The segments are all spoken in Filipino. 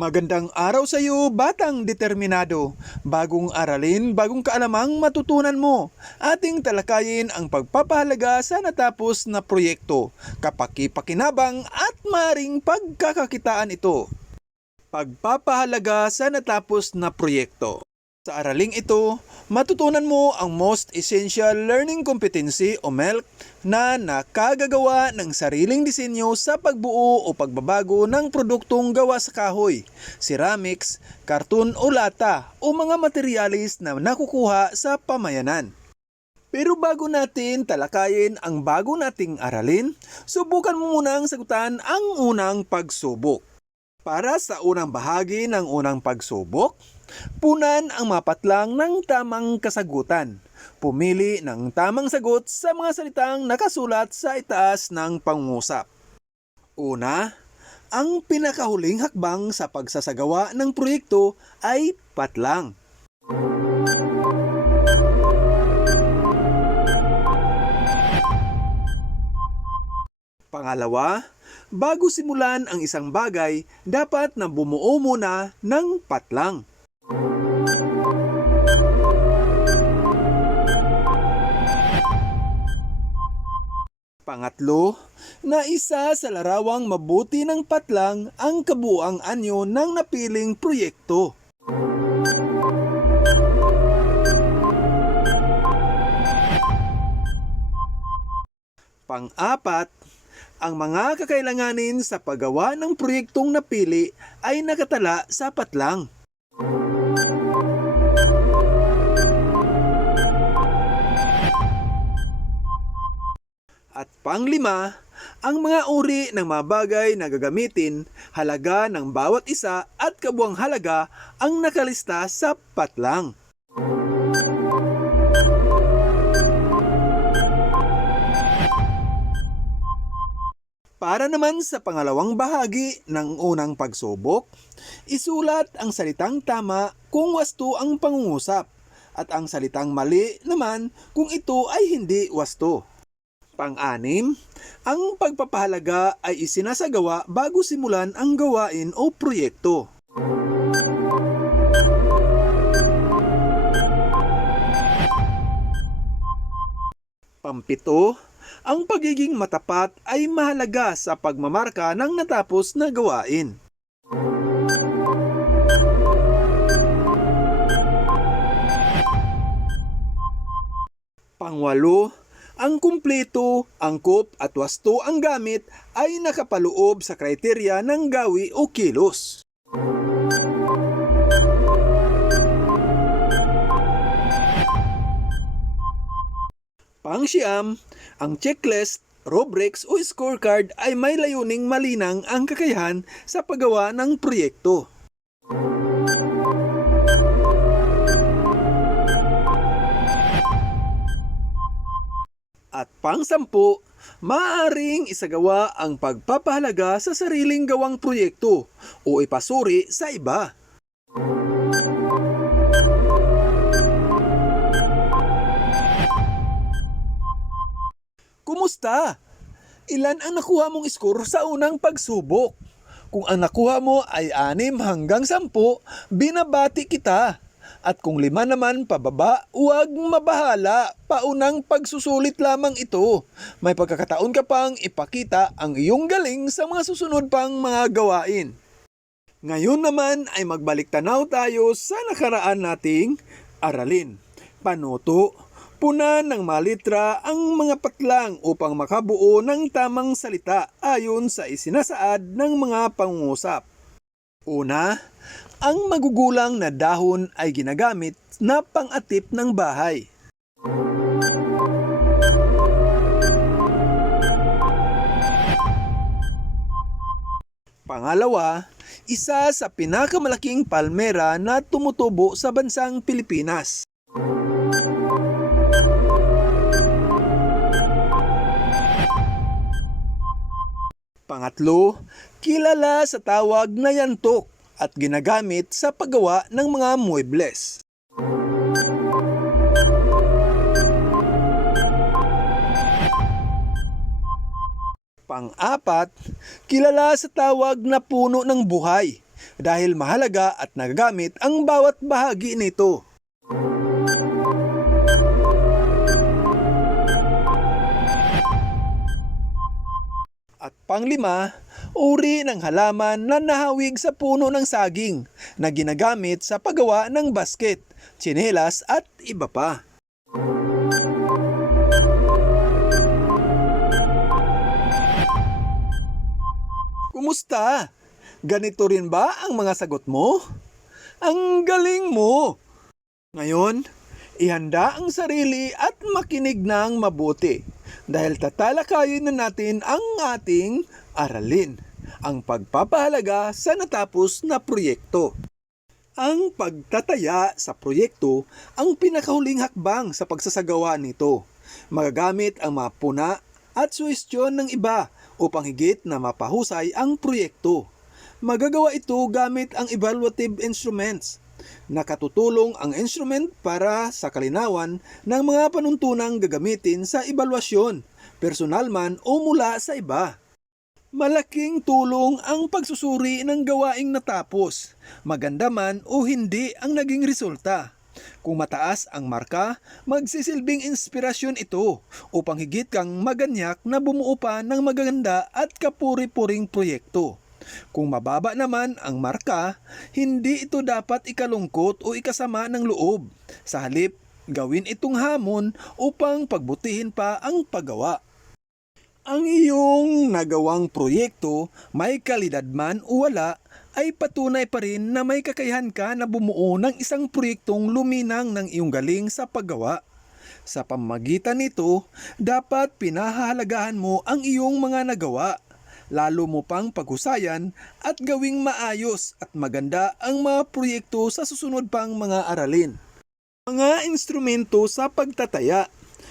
Magandang araw sa iyo, batang determinado. Bagong aralin, bagong kaalamang matutunan mo. Ating talakayin ang pagpapahalaga sa natapos na proyekto, kapaki-pakinabang at maring pagkakakitaan ito. Pagpapahalaga sa natapos na proyekto. Sa araling ito, matutunan mo ang most essential learning competency o MELC na nakagagawa ng sariling disenyo sa pagbuo o pagbabago ng produktong gawa sa kahoy, ceramics, karton o lata o mga materialis na nakukuha sa pamayanan. Pero bago natin talakayin ang bago nating aralin, subukan mo munang sagutan ang unang pagsubok. Para sa unang bahagi ng unang pagsubok, punan ang mapatlang ng tamang kasagutan. Pumili ng tamang sagot sa mga salitang nakasulat sa itaas ng pangungusap. Una, ang pinakahuling hakbang sa pagsasagawa ng proyekto ay patlang. Pangalawa, bago simulan ang isang bagay, dapat na bumuo muna ng patlang. Pangatlo, na isa sa larawang mabuti ng patlang ang kabuang anyo ng napiling proyekto. Pang-apat, ang mga kakailanganin sa paggawa ng proyektong napili ay nakatala sa patlang. Panglima, ang mga uri ng mga bagay na gagamitin, halaga ng bawat isa at kabuang halaga ang nakalista sa patlang. Para naman sa pangalawang bahagi ng unang pagsubok, isulat ang salitang tama kung wasto ang pangungusap at ang salitang mali naman kung ito ay hindi wasto. Pang-anim, ang pagpapahalaga ay isinasagawa bago simulan ang gawain o proyekto. Pampito, ang pagiging matapat ay mahalaga sa pagmamarka ng natapos na gawain. Pangwalo, ang kumpleto, angkop at wasto ang gamit ay nakapaloob sa kriteria ng gawi o kilos. Pangsiyam, ang checklist, rubrics o scorecard ay may layuning malinang ang kakayahan sa paggawa ng proyekto. At pang-sampu, maaaring isagawa ang pagpapahalaga sa sariling gawang proyekto o ipasuri sa iba. Kumusta? Ilan ang nakuha mong score sa unang pagsubok? Kung ang nakuha mo ay 6 hanggang 10, binabati kita. At kung lima naman pababa, huwag mabahala. Paunang pagsusulit lamang ito. May pagkakataon ka pang ipakita ang iyong galing sa mga susunod pang mga gawain. Ngayon naman ay magbalik tanaw tayo sa nakaraan nating aralin. Panuto, punan ng malitra ang mga patlang upang makabuo ng tamang salita ayon sa isinasaad ng mga pangungusap. Una, ang magugulang na dahon ay ginagamit na pangatip ng bahay. Pangalawa, isa sa pinakamalaking palmera na tumutubo sa bansang Pilipinas. Pangatlo, kilala sa tawag na yantok at ginagamit sa paggawa ng mga muebles. Pang-apat, kilala sa tawag na puno ng buhay. dahil mahalaga at nagagamit ang bawat bahagi nito. At panglima, uri ng halaman na nahawig sa puno ng saging na ginagamit sa paggawa ng basket, tsinelas at iba pa. Kumusta? Ganito rin ba ang mga sagot mo? Ang galing mo! Ngayon, ihanda ang sarili at makinig ng mabuti dahil tatalakayin na natin ang ating aralin, ang pagpapahalaga sa natapos na proyekto. Ang pagtataya sa proyekto ang pinakahuling hakbang sa pagsasagawa nito. Magagamit ang mga puna at suwestyon ng iba upang higit na mapahusay ang proyekto. Magagawa ito gamit ang evaluative instruments. Nakatutulong ang instrument para sa kalinawan ng mga panuntunang gagamitin sa ebalwasyon, personal man o mula sa iba. Malaking tulong ang pagsusuri ng gawaing natapos, maganda man o hindi ang naging resulta. Kung mataas ang marka, magsisilbing inspirasyon ito upang higit kang maganyak na bumuo pa ng maganda at kapuri-puring proyekto. Kung mababa naman ang marka, hindi ito dapat ikalungkot o ikasama ng loob. Sa halip, gawin itong hamon upang pagbutihin pa ang paggawa. Ang iyong nagawang proyekto, may kalidad man o wala, ay patunay pa rin na may kakayahan ka na bumuo ng isang proyektong luminang ng iyong galing sa paggawa. Sa pamamagitan nito, dapat pinahahalagahan mo ang iyong mga nagawa. Lalo mo pang paghusayan at gawing maayos at maganda ang mga proyekto sa susunod pang mga aralin. Mga instrumento sa pagtataya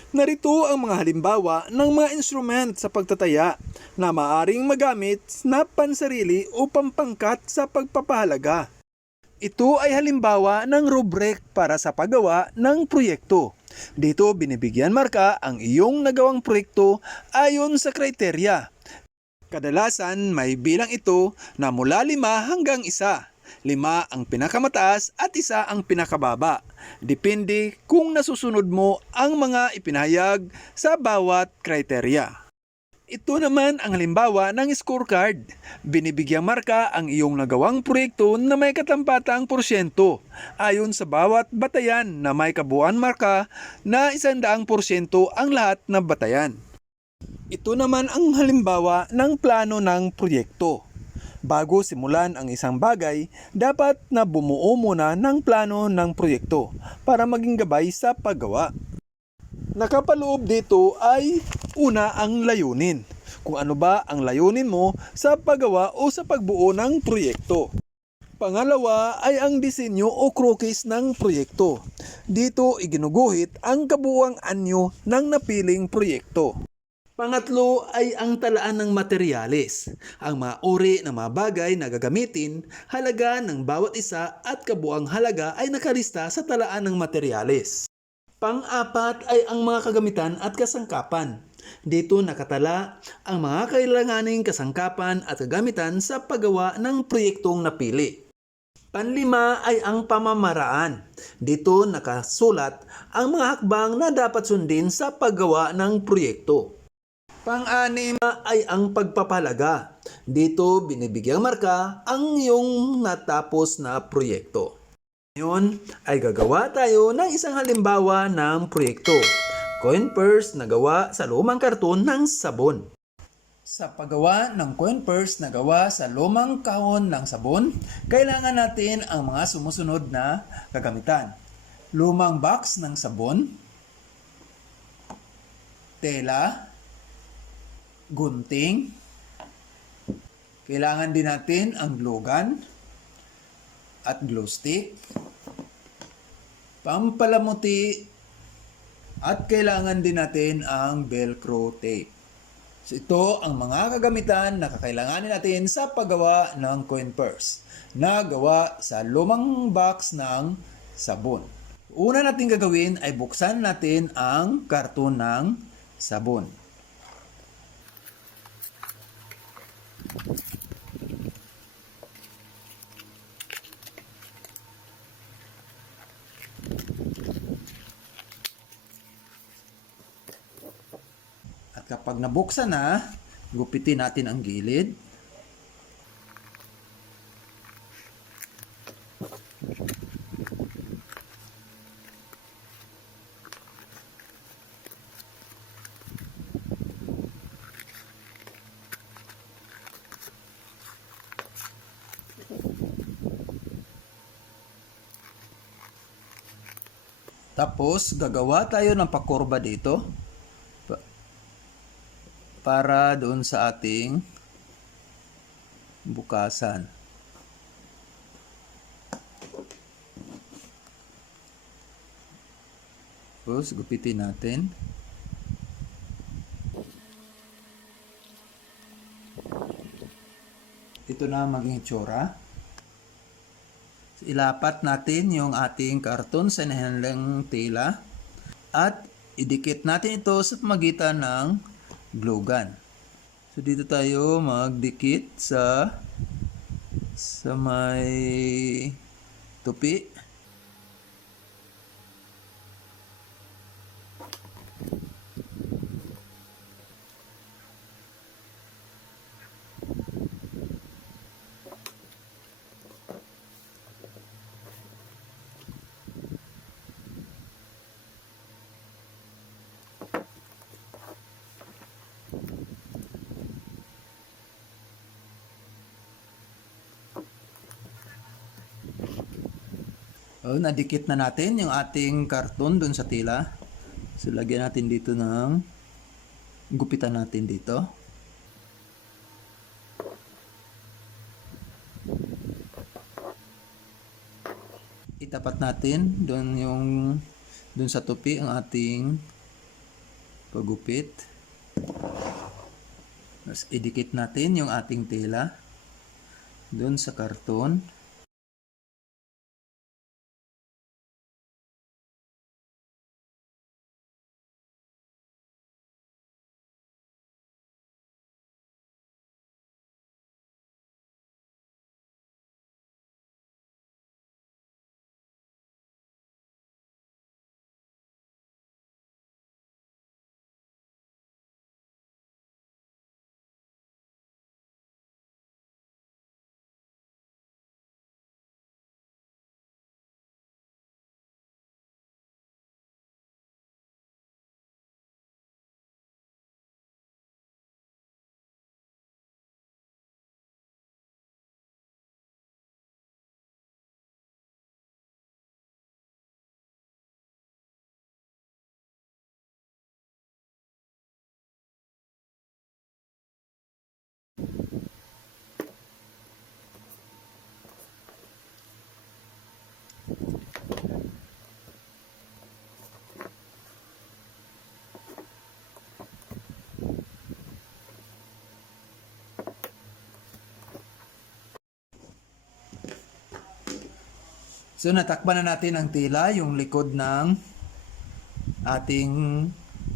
Narito ang mga halimbawa ng mga instrument sa pagtataya na maaring magamit na pansarili o pampangkat sa pagpapahalaga. Ito ay halimbawa ng rubric para sa paggawa ng proyekto. Dito binibigyan marka ang iyong nagawang proyekto ayon sa kriteria. Kadalasan may bilang ito na mula lima hanggang isa. Lima ang pinakamataas at isa ang pinakababa. Depende kung nasusunod mo ang mga ipinahayag sa bawat kriteria. Ito naman ang halimbawa ng scorecard. Binibigyang marka ang iyong nagawang proyekto na may katampatang porsyento ayon sa bawat batayan na may kabuuan marka na isandaang porsyento ang lahat ng batayan. Ito naman ang halimbawa ng plano ng proyekto. Bago simulan ang isang bagay, dapat na bumuo muna ng plano ng proyekto para maging gabay sa paggawa. Nakapaloob dito ay una ang layunin. Kung ano ba ang layunin mo sa paggawa o sa pagbuo ng proyekto. Pangalawa ay ang disenyo o krokis ng proyekto. Dito iginuguhit ang kabuuang anyo ng napiling proyekto. Pangatlo ay ang talaan ng materyales. Ang mga uri ng mga bagay na gagamitin, halaga ng bawat isa at kabuang halaga ay nakalista sa talaan ng materyales. Pang-apat ay ang mga kagamitan at kasangkapan. Dito nakatala ang mga kailanganing kasangkapan at kagamitan sa paggawa ng proyektong napili. Panlima ay ang pamamaraan. Dito nakasulat ang mga hakbang na dapat sundin sa paggawa ng proyekto. Pang-anim ay ang pagpapalaga. Dito binibigyang marka ang iyong natapos na proyekto. Ngayon ay gagawa tayo ng isang halimbawa ng proyekto. Coin purse na gawa sa lumang karton ng sabon. Sa paggawa ng coin purse na gawa sa lumang kahon ng sabon, kailangan natin ang mga sumusunod na kagamitan. Lumang box ng sabon, tela, gunting, kailangan din natin ang glue gun at glue stick, pampalamuti, at kailangan din natin ang velcro tape. So ito ang mga kagamitan na kakailanganin natin sa paggawa ng coin purse na gawa sa lumang box ng sabon. Una natin gagawin ay buksan natin ang karton ng sabon. At kapag nabuksan na, gupitin natin ang gilid. Thank you. Tapos, gagawa tayo ng pakurba dito. Pa- para doon sa ating bukasan. Tapos, gupitin natin. Ito na maging tsura. Ilapat natin yung ating karton sa inahanlang tela at idikit natin ito sa pamagitan ng glue gun. So dito tayo magdikit sa sa may tupi. Oh, nadikit na natin yung ating karton dun sa tela. So lagyan natin dito ng gupitan natin dito. Itapat natin doon yung doon sa tupi ang ating pagupit. Tapos idikit natin yung ating tela doon sa karton. So natakpan na natin ang tela, yung likod ng ating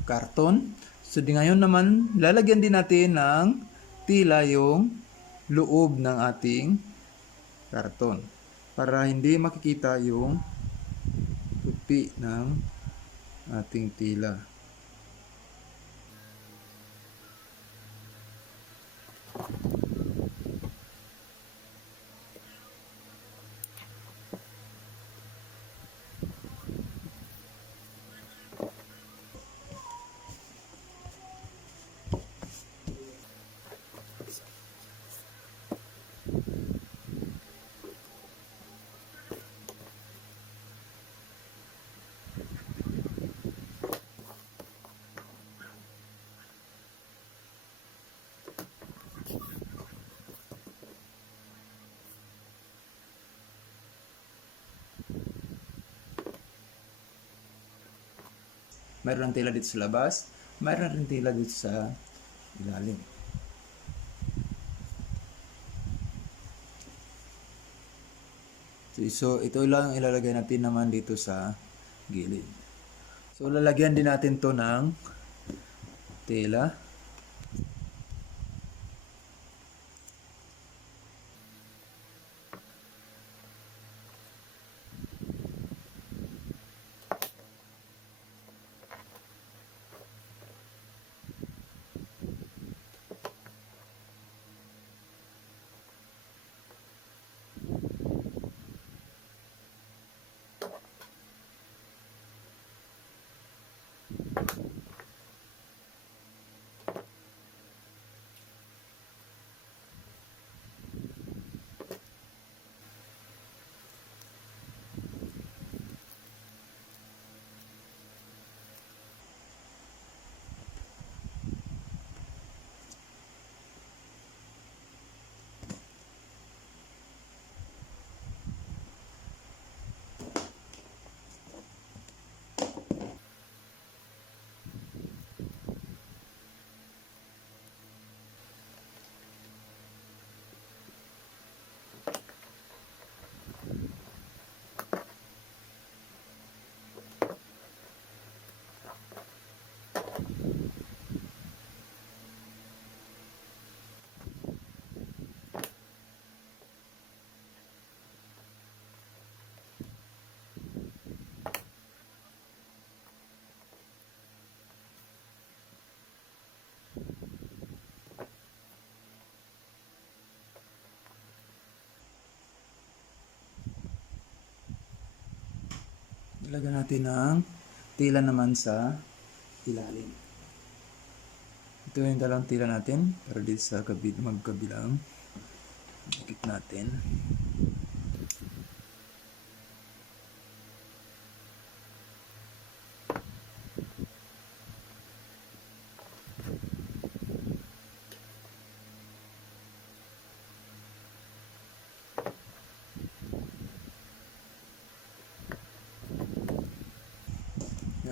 karton. So di ngayon naman, lalagyan din natin ng tila yung loob ng ating karton. Para hindi makikita yung tupi ng ating tila. Mayroon ng tela dito sa labas, mayroon rin tela dito sa ilalim. So, ito lang ang ilalagay natin naman dito sa gilid. So lalagyan din natin to ng tela. Ilagyan natin ng tila naman sa ilalim. Ito yung dalang tila natin para dito sa gabi, magkabilang. Dikit natin.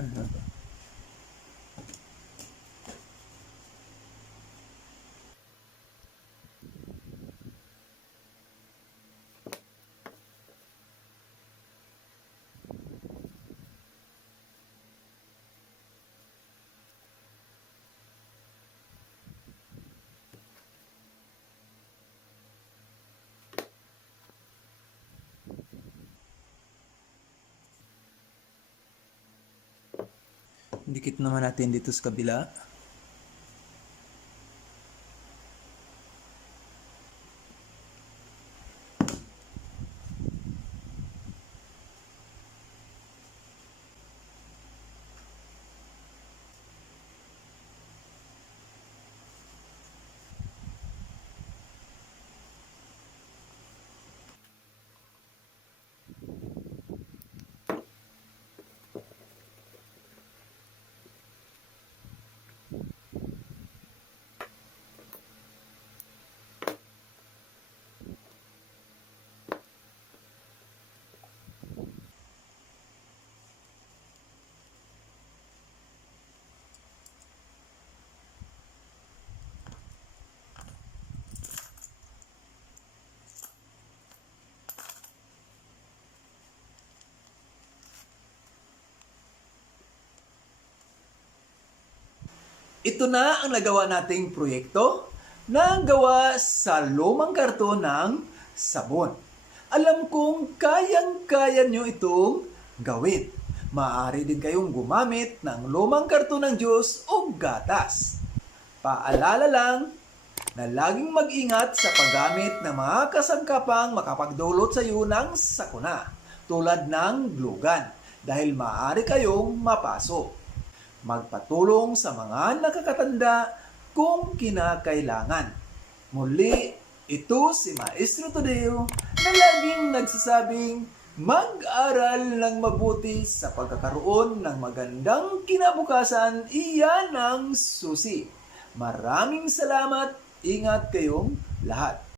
Uh-huh. Dikit naman natin dito sa kabila. Ito na ang nagawa nating proyekto na gawa sa lumang karton ng sabon. Alam kong kayang-kaya nyo itong gawin. Maaari din kayong gumamit ng lumang karton ng Diyos o gatas. Paalala lang na laging mag-ingat sa paggamit ng mga kasangkapang makapagdulot sa iyo ng sakuna tulad ng glugan dahil maaari kayong mapasok magpatulong sa mga nakakatanda kung kinakailangan. Muli, ito si Maestro Tadeo na laging nagsasabing mag-aral ng mabuti sa pagkakaroon ng magandang kinabukasan, iyan ang susi. Maraming salamat, ingat kayong lahat.